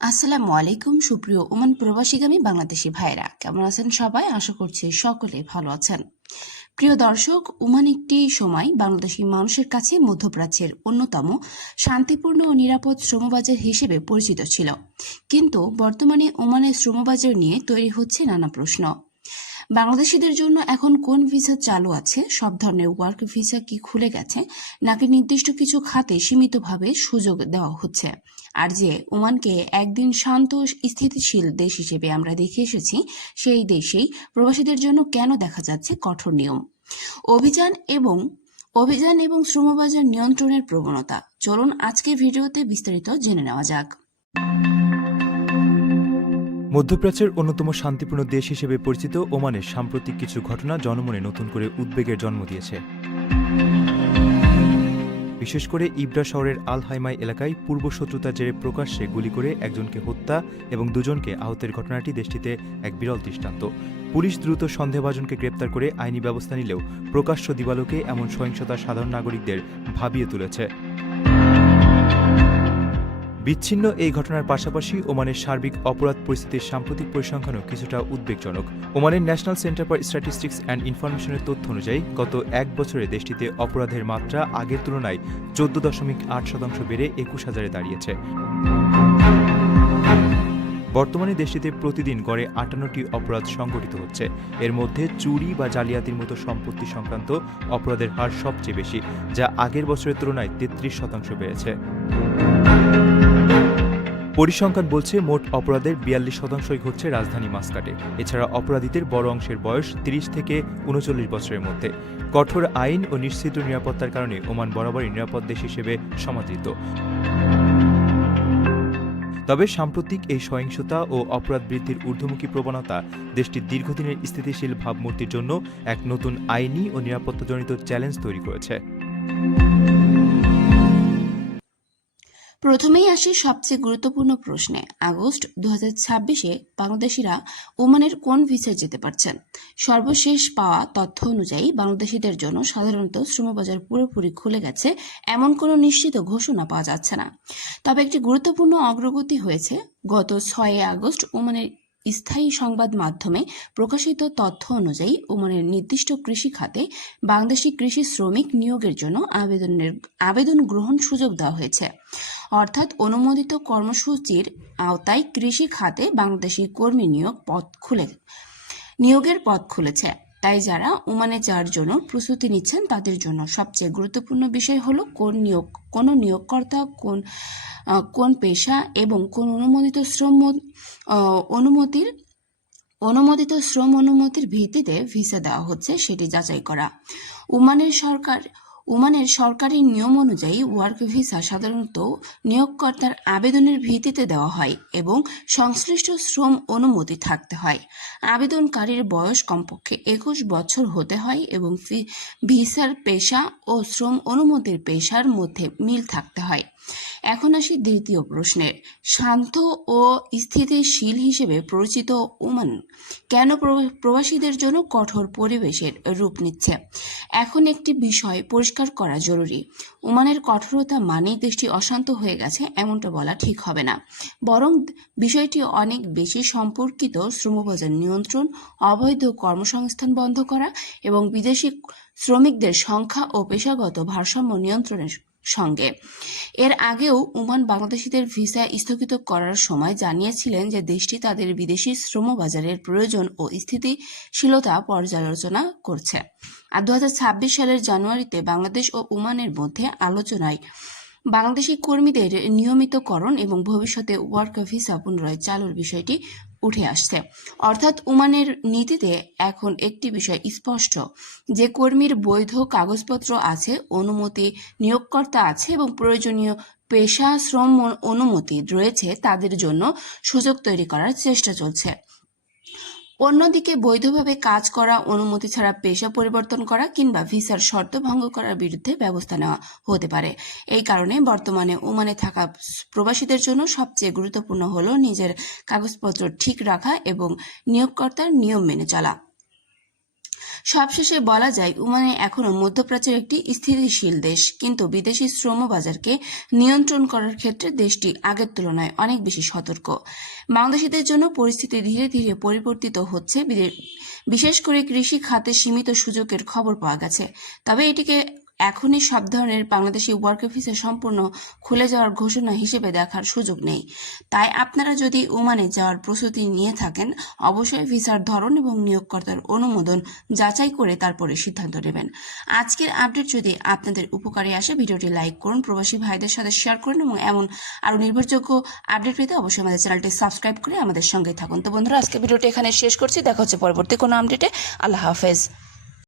আসসালামু আলাইকুম সুপ্রিয় ওমান প্রবাসীগামী বাংলাদেশি ভাইরা, কেমন আছেন সবাই? আশা করছি সকলে ভালো আছেন। প্রিয় দর্শক, ওমান একটি সময় বাংলাদেশি মানুষের কাছে মধ্যপ্রাচ্যের অন্যতম শান্তিপূর্ণ ও নিরাপদ শ্রমবাজার হিসেবে পরিচিত ছিল, কিন্তু বর্তমানে ওমানের শ্রমবাজার নিয়ে তৈরি হচ্ছে নানা প্রশ্ন। বাংলাদেশিদের জন্য এখন কোন ভিসা চালু আছে? সব ধরনের ওয়ার্ক ভিসা কি খুলে গেছে, নাকি নির্দিষ্ট কিছু খাতে সীমিতভাবে সুযোগ দেওয়া হচ্ছে? আর যে ওমানকে একদিন শান্ত স্থিতিশীল দেশ হিসেবে আমরা দেখে এসেছি, সেই দেশেই প্রবাসীদের জন্য কেন দেখা যাচ্ছে কঠোর নিয়ম, অভিযান এবং শ্রমবাজার নিয়ন্ত্রণের প্রবণতা? চলুন আজকের ভিডিওতে বিস্তারিত জেনে নেওয়া যাক। মধ্যপ্রাচ্যের অন্যতম শান্তিপূর্ণ দেশ হিসেবে পরিচিত ওমানের সাম্প্রতিক কিছু ঘটনা জনমনে নতুন করে উদ্বেগের জন্ম দিয়েছে। বিশেষ করে ইব্রা শহরের আল হাইমাই এলাকায় পূর্বশত্রুতার জেরে প্রকাশ্যে গুলি করে একজনকে হত্যা এবং দুজনকে আহতের ঘটনাটি দেশটিতে এক বিরল দৃষ্টান্ত। পুলিশ দ্রুত সন্দেহভাজনকে গ্রেপ্তার করে আইনি ব্যবস্থা নিলেও প্রকাশ্য দিবালোকে এমন সহিংসতা সাধারণ নাগরিকদের ভাবিয়ে তুলেছে। বিচ্ছিন্ন এই ঘটনার পাশাপাশি ওমানের সার্বিক অপরাধ পরিস্থিতির সাম্প্রতিক পরিসংখ্যানও কিছুটা উদ্বেগজনক। ওমানের national centre for statistics and ইনফরমেশনের তথ্য অনুযায়ী গত এক বছরে দেশটিতে অপরাধের মাত্রা আগের তুলনায় 14.8% বেড়ে 21,000-এ দাঁড়িয়েছে। বর্তমানে দেশটিতে প্রতিদিন গড়ে 58টি অপরাধ সংঘটিত হচ্ছে। এর মধ্যে চুরি বা জালিয়াতির মতো সম্পত্তি সংক্রান্ত অপরাধের হার সবচেয়ে বেশি, যা আগের বছরের তুলনায় 33% বেড়েছে। পরিসংখ্যান বলছে মোট অপরাধের 42%ই ঘটছে রাজধানী মাস্কাটে। এছাড়া অপরাধীদের বড় অংশের বয়স 30 থেকে 39 বছরের মধ্যে। কঠোর আইন ও নিশ্চিত নিরাপত্তার কারণে ওমান বরাবরই নিরাপদ দেশ হিসেবে সমাদৃত। তবে সাম্প্রতিক এই সহিংসতা ও অপরাধ বৃদ্ধির ঊর্ধ্বমুখী প্রবণতা দেশটির দীর্ঘদিনের স্থিতিশীল ভাবমূর্তির জন্য এক নতুন আইনি ও নিরাপত্তাজনিত চ্যালেঞ্জ তৈরি করেছে। প্রথমেই আসি সবচেয়ে গুরুত্বপূর্ণ প্রশ্নে। আগস্ট 2026-এ বাংলাদেশিরা ওমানের কোন ভিসায় যেতে পারছেন? সর্বশেষ পাওয়া তথ্য অনুযায়ী বাংলাদেশিদের জন্য সাধারণত শ্রমবাজার পুরোপুরি খুলে গেছে এমন কোনো নিশ্চিত ঘোষণা পাওয়া যাচ্ছে না। তবে একটি গুরুত্বপূর্ণ অগ্রগতি হয়েছে। গত 6 আগস্ট ওমানের স্থায়ী সংবাদ মাধ্যমে প্রকাশিত তথ্য অনুযায়ী ওমানের নির্দিষ্ট কৃষি খাতে বাংলাদেশি কৃষি শ্রমিক নিয়োগের জন্য আবেদন গ্রহণ সুযোগ দেওয়া হয়েছে। অর্থাৎ অনুমোদিত কর্মসূচির আওতায় কৃষি খাতে বাংলাদেশি কর্মী নিয়োগের পথ খুলেছে। তাই যারা ওমানে যাওয়ার জন্য প্রস্তুতি নিচ্ছেন তাদের জন্য সবচেয়ে গুরুত্বপূর্ণ বিষয় হলো কোন নিয়োগকর্তা, কোন পেশা এবং কোন অনুমোদিত শ্রম অনুমতির ভিত্তিতে ভিসা দেওয়া হচ্ছে সেটি যাচাই করা। ওমানের সরকারি নিয়ম অনুযায়ী ওয়ার্ক ভিসা সাধারণত নিয়োগকর্তার আবেদনের ভিত্তিতে দেওয়া হয় এবং সংশ্লিষ্ট শ্রম অনুমতি থাকতে হয়। আবেদনকারীর বয়স কমপক্ষে 21 বছর হতে হয় এবং ভিসার পেশা ও শ্রম অনুমতির পেশার মধ্যে মিল থাকতে হয়। এখন আসি দ্বিতীয় প্রশ্নের। শান্ত ও স্থিতিশীল হিসেবে পরিচিত ওমান কেন প্রবাসীদের জন্য কঠোর পরিবেশের রূপ নিচ্ছে? এখন একটি বিষয় পরিষ্কার করা জরুরি। ওমানের কঠোরতা মানেই দেশটি অশান্ত হয়ে গেছে এমনটা বলা ঠিক হবে না, বরং বিষয়টি অনেক বেশি সম্পর্কিত শ্রমবাজার নিয়ন্ত্রণ, অবৈধ কর্মসংস্থান বন্ধ করা এবং বিদেশি শ্রমিকদের সংখ্যা ও পেশাগত ভারসাম্য নিয়ন্ত্রণের সঙ্গে। এর আগেও ওমান বাংলাদেশিদের ভিসা স্থগিত করার সময় জানিয়েছিলেন যে দেশটি তাদের বিদেশি শ্রমবাজারের প্রয়োজন ও স্থিতিশীলতা পর্যালোচনা করছে। আর 2026 সালের জানুয়ারিতে বাংলাদেশ ও ওমানের মধ্যে আলোচনায় বাংলাদেশি কর্মীদের নিয়মিতকরণ এবং ভবিষ্যতে ওয়ার্ক ভিসা পুনরায় চালুর বিষয়টি উঠে আসছে। অর্থাৎ ওমানের নীতিতে এখন একটি বিষয় স্পষ্ট, যে কর্মীর বৈধ কাগজপত্র আছে, অনুমতি নিয়োগকর্তা আছে এবং প্রয়োজনীয় পেশা শ্রম অনুমতি রয়েছে, তাদের জন্য সুযোগ তৈরি করার চেষ্টা চলছে। অন্যদিকে বৈধভাবে কাজ করা, অনুমতি ছাড়া পেশা পরিবর্তন করা কিংবা ভিসার শর্ত ভঙ্গ করার বিরুদ্ধে ব্যবস্থা নেওয়া হতে পারে। এই কারণে বর্তমানে ওমানে থাকা প্রবাসীদের জন্য সবচেয়ে গুরুত্বপূর্ণ হলো নিজের কাগজপত্র ঠিক রাখা এবং নিয়োগকর্তার নিয়ম মেনে চলা। সবশেষে বলা যায় ওমানে এখনো মধ্যপ্রাচ্যের একটি স্থিতিশীল দেশ, কিন্তু বিদেশি শ্রম বাজারকে নিয়ন্ত্রণ করার ক্ষেত্রে দেশটি আগের তুলনায় অনেক বেশি সতর্ক। বাংলাদেশিদের জন্য পরিস্থিতি ধীরে ধীরে পরিবর্তিত হচ্ছে, বিশেষ করে কৃষি খাতে সীমিত সুযোগের খবর পাওয়া গেছে। তবে এটিকে এখনই সব ধরনের বাংলাদেশি ওয়ার্ক ভিসা সম্পূর্ণ খুলে যাওয়ার ঘোষণা হিসেবে দেখার সুযোগ নেই। তাই আপনারা যদি ওমানে যাওয়ার প্রস্তুতি নিয়ে থাকেন, অবশ্যই ভিসার ধরন এবং নিয়োগকর্তার অনুমোদন যাচাই করে তারপরে সিদ্ধান্ত নেবেন। আজকের আপডেট যদি আপনাদের উপকারে আসে, ভিডিওটি লাইক করুন, প্রবাসী ভাইদের সাথে শেয়ার করুন এবং এমন আরও নির্ভরযোগ্য আপডেট পেতে অবশ্যই আমাদের চ্যানেলটি সাবস্ক্রাইব করে আমাদের সঙ্গেই থাকুন। তো বন্ধুরা, আজকে ভিডিওটি এখানে শেষ করছি। দেখা হচ্ছে পরবর্তী কোনো আপডেটে। আল্লাহ হাফেজ।